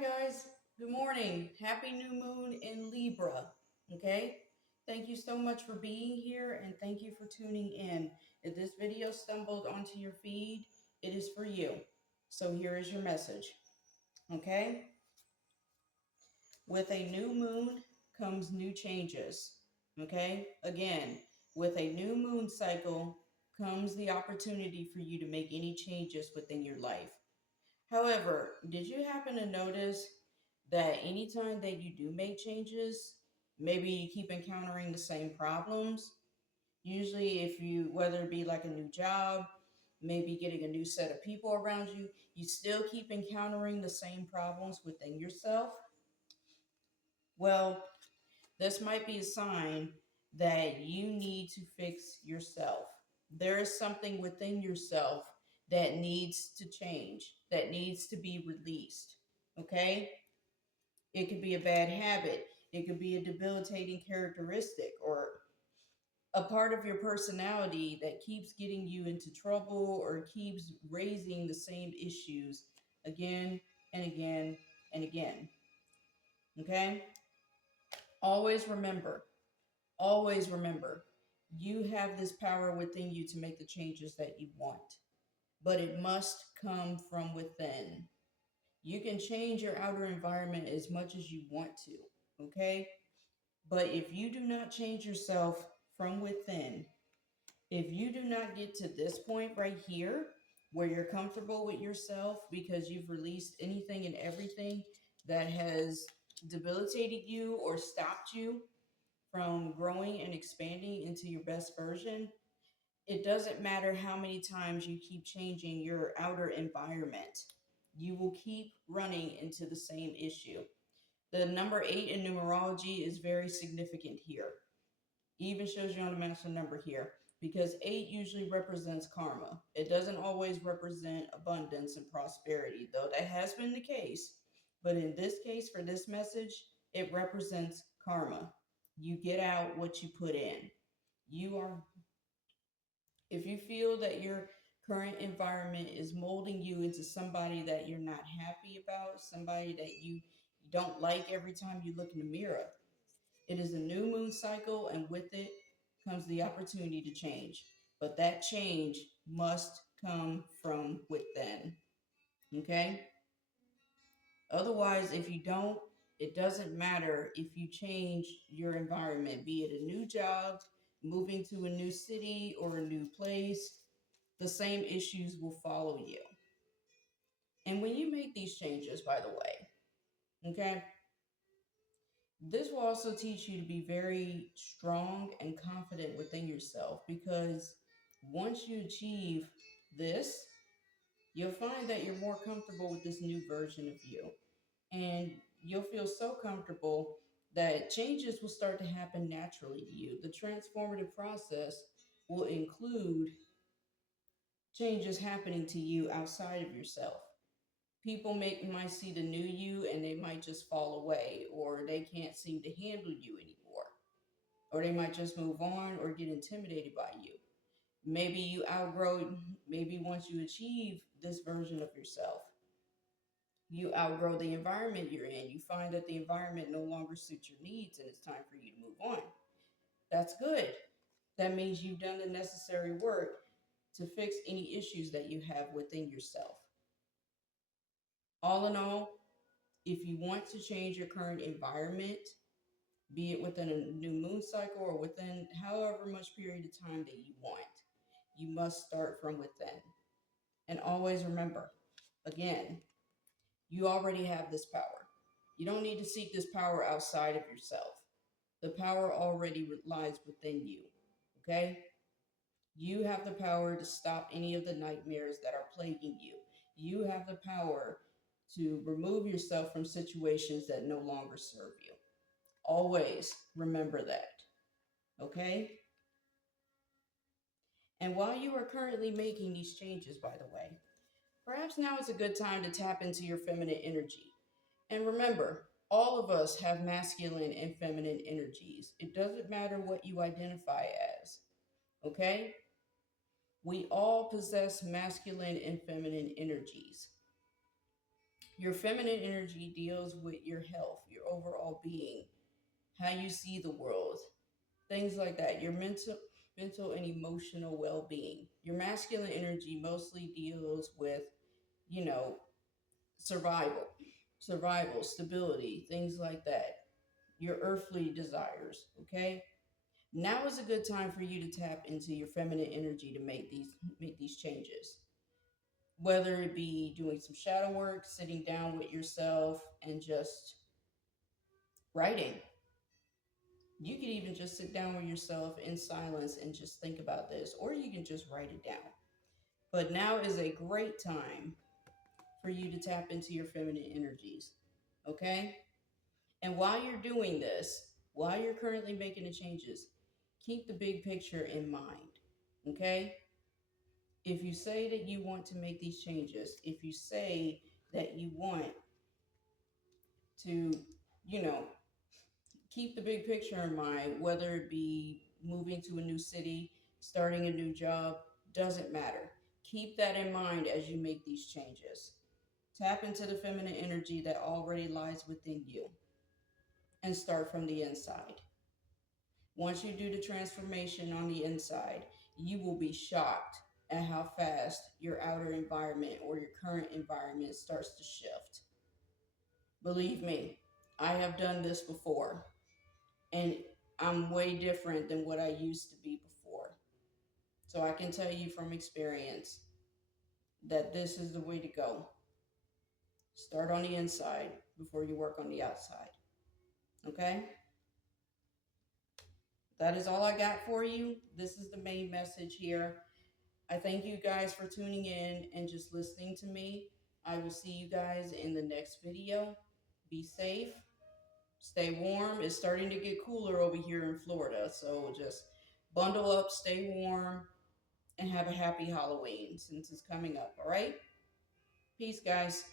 Guys. Good morning. Happy new moon in Libra. Okay. Thank you so much for being here and thank you for tuning in. If this video stumbled onto your feed, it is for you. So here is your message. Okay. With a new moon comes new changes. Okay. Again, with a new moon cycle comes the opportunity for you to make any changes within your life. However, did you happen to notice that anytime that you do make changes, maybe you keep encountering the same problems? Usually, if you, whether it be like a new job, maybe getting a new set of people around you, you still keep encountering the same problems within yourself. Well, this might be a sign that you need to fix yourself. There is something within yourself that needs to change, that needs to be released. Okay? It could be a bad habit, it could be a debilitating characteristic, or a part of your personality that keeps getting you into trouble or keeps raising the same issues again and again and again. Okay? Always remember, always remember, you have this power within you to make the changes that you want, but it must come from within. You can change your outer environment as much as you want to, okay? But if you do not change yourself from within, if you do not get to this point right here where you're comfortable with yourself because you've released anything and everything that has debilitated you or stopped you from growing and expanding into your best version, it doesn't matter how many times you keep changing your outer environment, you will keep running into the same issue. The number 8 in numerology is very significant here. Even shows you on the master number here because 8 usually represents karma. It doesn't always represent abundance and prosperity, though that has been the case. But in this case, for this message, it represents karma. You get out what you put in. You are, if you feel that your current environment is molding you into somebody that you're not happy about, somebody that you don't like every time you look in the mirror, it is a new moon cycle, and with it comes the opportunity to change. But that change must come from within. Okay? Otherwise, if you don't, it doesn't matter if you change your environment, be it a new job, moving to a new city or a new place, the same issues will follow you. And when you make these changes, by the way, okay, this will also teach you to be very strong and confident within yourself because once you achieve this, you'll find that you're more comfortable with this new version of you. And you'll feel so comfortable that changes will start to happen naturally to you. The transformative process will include changes happening to you outside of yourself. People might see the new you and they might just fall away, or they can't seem to handle you anymore, or they might just move on or get intimidated by you. Maybe you outgrow, maybe once you achieve this version of yourself, you outgrow the environment you're in. You find that the environment no longer suits your needs and it's time for you to move on. That's good. That means you've done the necessary work to fix any issues that you have within yourself. All in all, if you want to change your current environment, be it within a new moon cycle or within however much period of time that you want, you must start from within. And always remember, again, you already have this power. You don't need to seek this power outside of yourself. The power already lies within you. Okay? You have the power to stop any of the nightmares that are plaguing you. You have the power to remove yourself from situations that no longer serve you. Always remember that. Okay? And while you are currently making these changes, by the way, perhaps now is a good time to tap into your feminine energy. And remember, all of us have masculine and feminine energies. It doesn't matter what you identify as. Okay? We all possess masculine and feminine energies. Your feminine energy deals with your health, your overall being, how you see the world, things like that. Your mental and emotional well-being. Your masculine energy mostly deals with, you know, survival, stability, things like that. Your earthly desires, okay? Now is a good time for you to tap into your feminine energy to make these changes. Whether it be doing some shadow work, sitting down with yourself and just writing. You could even just sit down with yourself in silence and just think about this, or you can just write it down. But now is a great time for you to tap into your feminine energies, okay? And while you're doing this, while you're currently making the changes, keep the big picture in mind, okay? If you say that you want to make these changes, if you say that you want to, you know, keep the big picture in mind, whether it be moving to a new city, starting a new job, doesn't matter. Keep that in mind as you make these changes. Tap into the feminine energy that already lies within you and start from the inside. Once you do the transformation on the inside, you will be shocked at how fast your outer environment or your current environment starts to shift. Believe me, I have done this before, and I'm way different than what I used to be before. So I can tell you from experience that this is the way to go. Start on the inside before you work on the outside. Okay? That is all I got for you. This is the main message here. I thank you guys for tuning in and just listening to me. I will see you guys in the next video. Be safe. Stay warm. It's starting to get cooler over here in Florida. So just bundle up, stay warm, and have a happy Halloween since it's coming up. All right? Peace, guys.